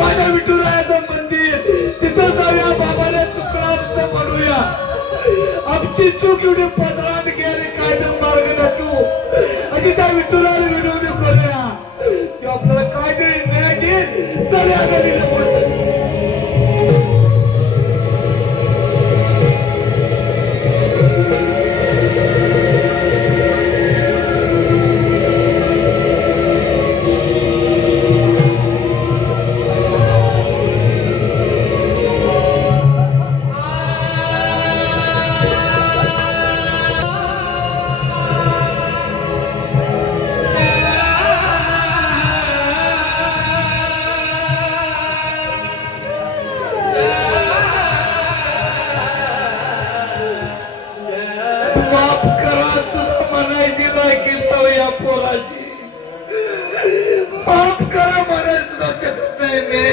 माझ्या विठुरायाचं मंदिर तिथं जाऊया, बाबाने चुकला आमचं म्हणूया, आमची चूक एवढी पदरात गेली, काय तर मार्ग दाखवू अशी त्या विठुराला विनवणी करूया, तो आपल्याला काहीतरी न्याय देईल. चला गलीला बोल. माफ करा सुद्धा म्हणायची लायकी या पोराची, माफ करा म्हणायला सुद्धा शकत नाही मी.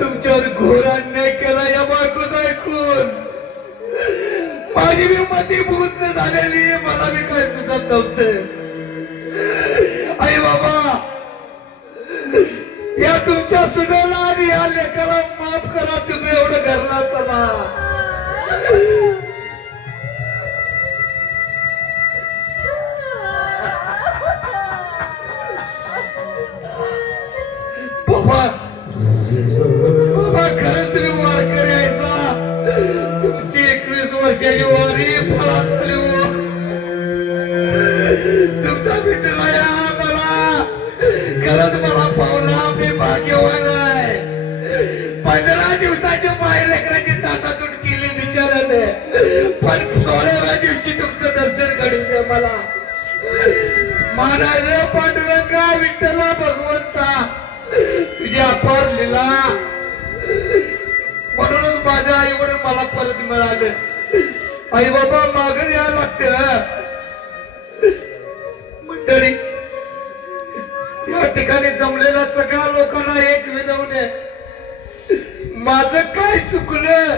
तुमच्यावर घोर अन्याय केला या बायकोच ऐकून माझी बी मती भूत झालेली, मला बी काय सुचत नव्हतं. आई बाबा, या तुमच्या सुनेला आणि या लेकाला माफ करा, तुम्ही एवढं घरला चला. बाबा बाबा, खरंच तुम्ही वारकरी आहेसा, तुमची 21 वर्षाची वारी फळात झाली हो. तुमचा विठुराया मला खरंच मला पावला, मी भाग्यवान आहे. 15 दिवसाची माय लेकराची ताटातूट केली बिचाराने, पण 16व्या दिवशी तुमचं दर्शन घडून द्या मला. महाराज पांडुरंगा, विठ्ठला, भगवंता, तुझी अपार लीला, म्हणूनच माझ्या आई वडील मला परत मिळाले. आई बाबा, माघारी यायला लागते. मंडळी, या ठिकाणी जमलेल्या सगळ्या लोकांना एक विनवणे, माझं काय चुकलं